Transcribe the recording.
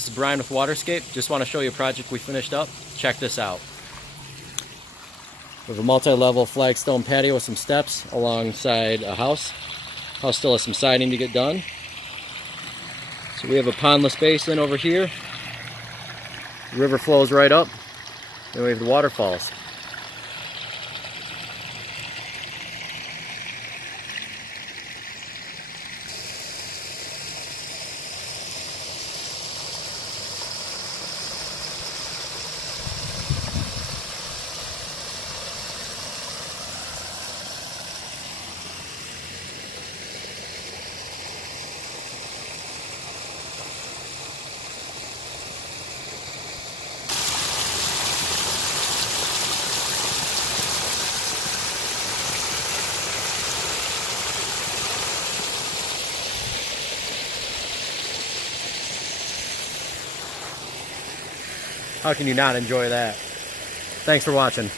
This is Brian with Waterscape. Just want to show you a project we finished up. Check this out. We have a multi-level flagstone patio with some steps alongside a house. House still has some siding to get done. So we have a pondless basin over here. The river flows right up. Then we have the waterfalls. How can you not enjoy that? Thanks for watching.